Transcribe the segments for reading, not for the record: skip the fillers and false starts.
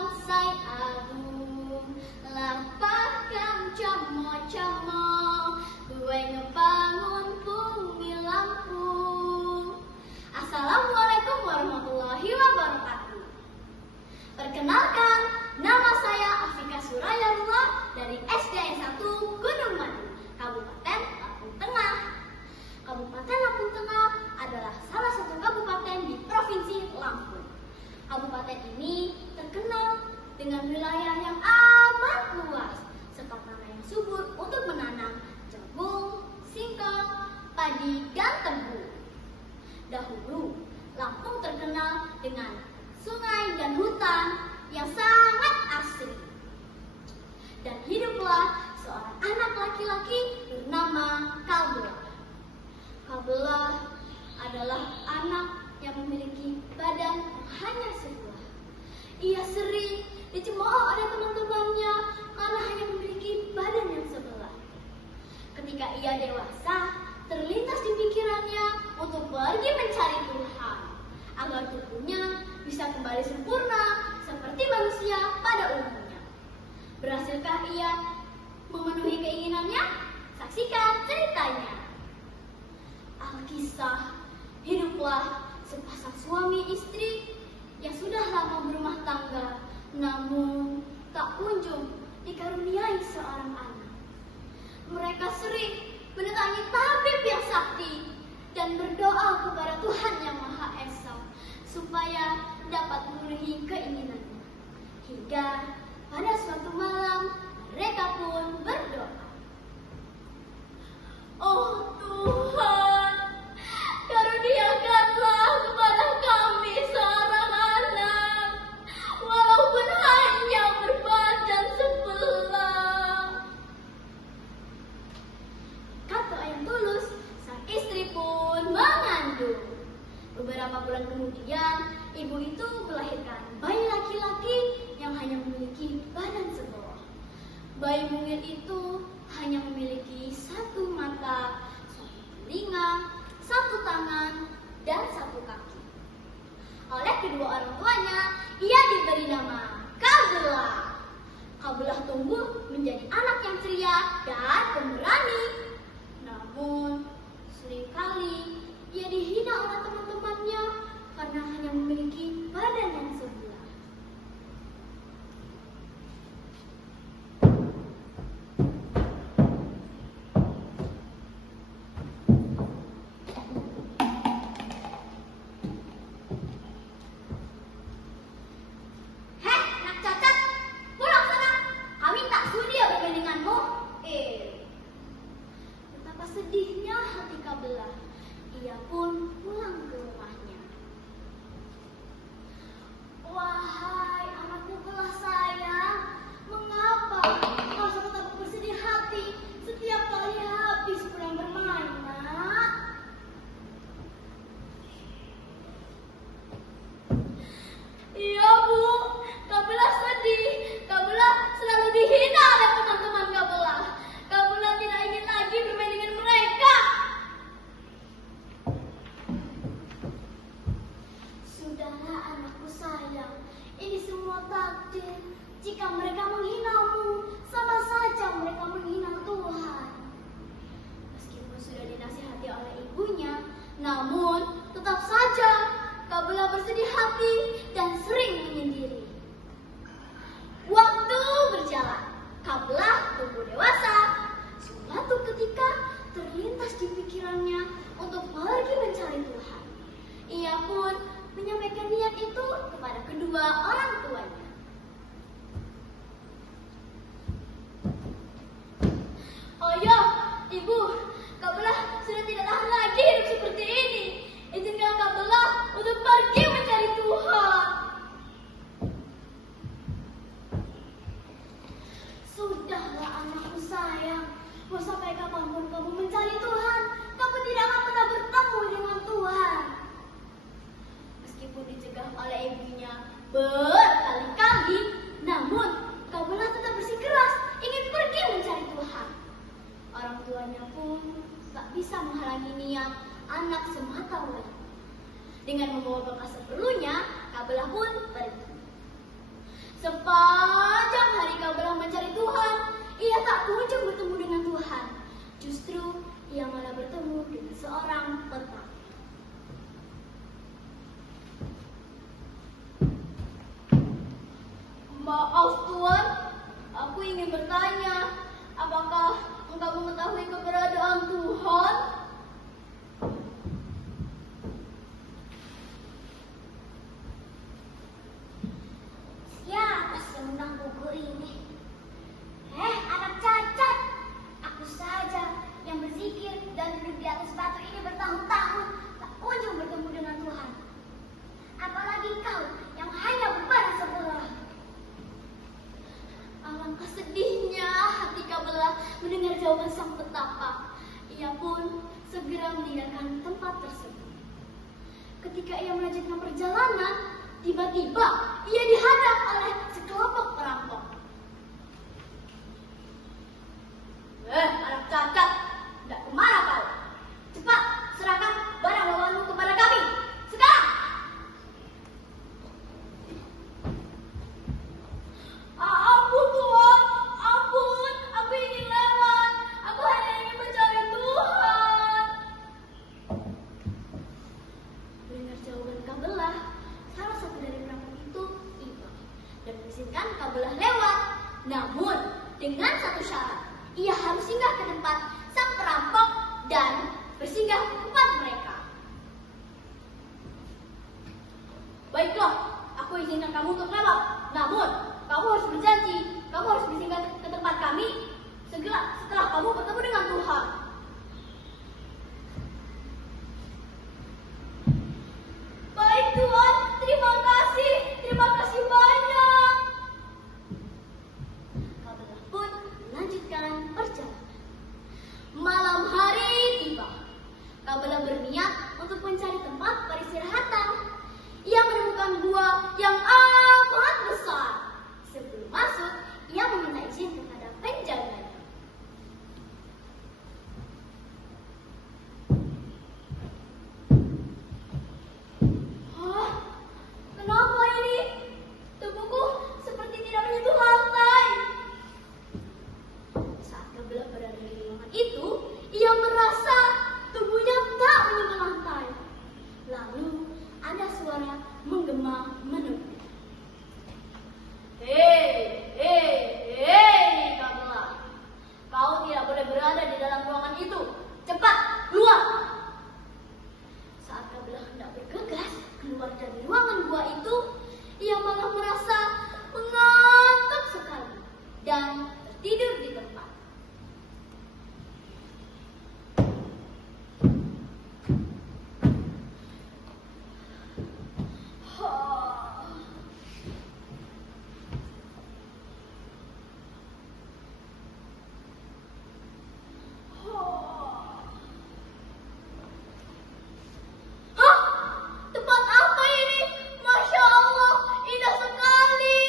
bangsai agung, lapahkan como-como, gue ngebangun bumi Lampung. Assalamualaikum warahmatullahi wabarakatuh. Perkenalkan, nama saya Afika Surayallah dari SDN 1 Gunung Madu, Kabupaten Lampung Tengah. Kabupaten Lampung Tengah adalah salah satu kabupaten di Provinsi Lampung. Kabupaten ini terkenal dengan wilayah yang amat luas, serta tanah yang subur untuk menanam jagung, singkong, padi, dan tebu. Dahulu, Lampung terkenal dengan sungai dan hutan yang sangat asri. Dan hiduplah seorang anak laki-laki bernama Kalbelah. Kalbelah adalah anak yang memiliki badan yang hanya sebelah. Ia sering dicemooh oleh teman-temannya karena hanya memiliki badan yang sebelah. Ketika ia dewasa, terlintas di pikirannya untuk pergi mencari Tuhan, agar tubuhnya bisa kembali sempurna seperti manusia pada umumnya. Berhasilkah ia memenuhi keinginannya? Saksikan ceritanya. Alkisah, hiduplah sepasang suami istri yang sudah lama berumah tangga, namun tak kunjung dikaruniai seorang anak. Mereka sering mendatangi tabib yang sakti dan berdoa kepada Tuhan yang Maha Esa supaya dapat memenuhi keinginannya. Hingga pada suatu malam mereka pun berdoa. Oh Tuhan, karuniakanlah kepada kami seorang anak, walaupun hanya berbadan sebelah. Kata yang tulus, sang istri pun mengandung. Beberapa bulan kemudian, ibu itu melahirkan bayi laki-laki yang hanya memiliki badan sebelah. Bayi mungil itu hanya memiliki satu mata, satu telinga, satu tangan, dan satu kaki. Oleh kedua orang tuanya, ia diberi nama Kalbelah. Kalbelah tumbuh menjadi anak yang ceria dan pemberani. Namun, seringkali ia dihina oleh teman-temannya karena hanya memiliki badan yang sebelah. Sedihnya hati Kalbelah, ia pun pulang ke rumahnya. Wahai anakku Belah sayang, mengapa kau tetap bersedih hati setiap kali habis pulang bermain, nak? Iya Bu, Kalbelah sedih. Kalbelah selalu dihina oleh teman-teman Kalbelah. Kalbelah tidak ingin lagi bermain dengan mereka. Sudahlah anakku sayang, ini semua takdir. Jika mereka menghinamu, sama saja mereka menghina Tuhan. Meskipun sudah dinasihati oleh ibunya, namun tetap saja Kalbelah bersedih hati dan sering menyendiri. Waktu berjalan, Kalbelah tumbuh dewasa. Suatu ketika terlintas di pikirannya untuk pergi mencari Tuhan. Ia pun menyampaikan niat itu kepada kedua orang tuanya. Ayah, ibu, Kalbelah sudah tidak tahan lagi hidup seperti ini. Izinkan Kalbelah untuk pergi mencari Tuhan. Sudahlah anakku sayang, mau sampai kapanpun kamu mencari Tuhan, kamu tidak akan pernah bertemu dengan Tuhan. Meskipun dicegah oleh ibunya berkali-kali, namun Kalbelah tetap bersikeras ingin pergi mencari Tuhan. Orang tuanya pun tak bisa menghalangi niat anak semata wayang. Dengan membawa bekal seperlunya, Kalbelah pun pergi. Sepanjang hari Kabelah mencari Tuhan, ia tak kunjung bertemu dengan Tuhan. Justru ia malah bertemu dengan seorang petani. Maaf Tuan, aku ingin bertanya, apakah engkau mengetahui keberadaan Tuhan? Siapa yang menang buku ini? Anak cacat! Aku saja yang berzikir dan duduk di atas batu ini bertahun-tahun tak kunjung bertemu dengan Tuhan. Apalagi kau yang hanya berbadan sebelah. Alangkah sedihnya hati Kabelah mendengar jawaban sang petapa. Ia pun segera meninggalkan tempat tersebut. Ketika ia melanjutkan perjalanan, tiba-tiba ia dihadang oleh sekelompok perampok. Anak cacat, tidak kemana kau? Cepat, serahkan barang bawaanmu kepada kami. Sekarang! Ampun Tuhan, ampun, aku ingin lewat. Aku hanya ingin mencari Tuhan. Mendengar jawaban Kabelah, salah satu dari perampok itu tiba dan mengizinkan Kabelah lewat. Namun dengan satu syarat, ia harus singgah ke tempat sang perampok dan bersinggah ke tempat mereka. Baiklah, aku izinkan kamu untuk lewat. Namun kamu harus berjanji, kamu harus bersinggah ke tempat kami segera setelah kamu bertemu dengan Tuhan. Baik Tuhan, terima kasih banyak. Kabelah pun melanjutkan perjalanan. Malam hari tiba. Kabelah berniat untuk mencari tempat peristirahatan. Ia menemukan gua yang amat besar. Sebelum masuk, ia meminta izin kepada penjaganya. Kenapa ini? Tubuhku seperti tidak menyentuh lantai. Saat Kabelah berada di ruangan itu, ia merasa tubuhnya tak menyentuh lantai. Lalu ada suara menggema menepuk. Hei, Kabelah. Kau tidak boleh berada di dalam ruangan itu. Cepat, keluar. Saat Kabelah hendak bergegas keluar dari ruangan gua itu, ia malah merasa mengantuk sekali dan tertidur di tempat. Tempat apa ini? Masya Allah, indah sekali.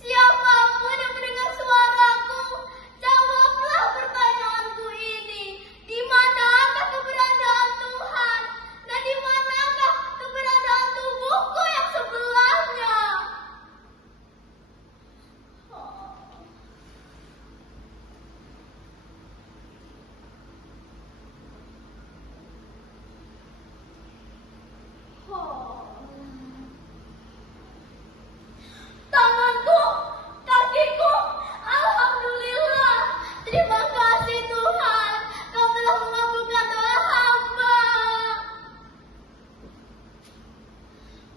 Siapapun yang mendengar suaraku, jawablah pertanyaanku ini. Di manakah keberadaan Tuhan? Dan di manakah keberadaan tubuhku yang sebelahnya? Tanganku, kakiku, alhamdulillah. Terima kasih Tuhan, Kau telah mengabulkan doa hamba.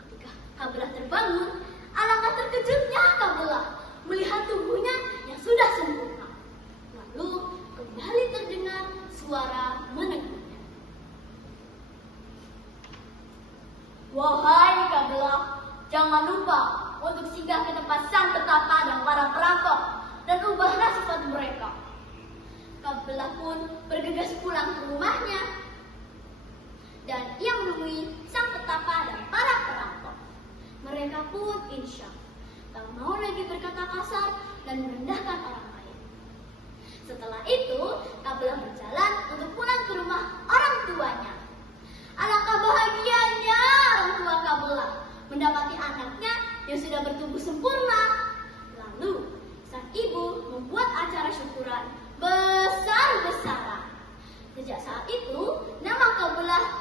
Ketika Kabelah terbangun, alangkah terkejutnya Kabelah melihat tubuhnya yang sudah sempurna. Lalu kembali terdengar suara menegurnya. Wahai Kabelah, jangan lupa untuk singgah ke tempat sang petapa dan para perampok dan ubahlah sifat mereka. Kabelah pun bergegas pulang ke rumahnya dan ia menemui sang petapa dan para perampok. Mereka pun insya tak mau lagi berkata kasar dan merendahkan orang lain. Setelah itu, Kabelah berjalan untuk pulang ke rumah orang tuanya. Alangkah bahagianya orang tua Kabelah mendapati anaknya yang sudah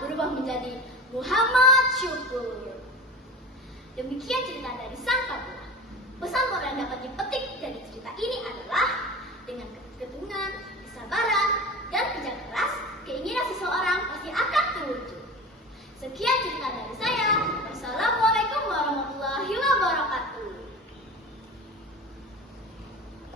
berubah menjadi Muhammad Syukur. Demikian cerita dari sang tabula. Pesan moral yang dapat dipetik dari cerita ini adalah dengan keteguhan, kesabaran, dan kejagaan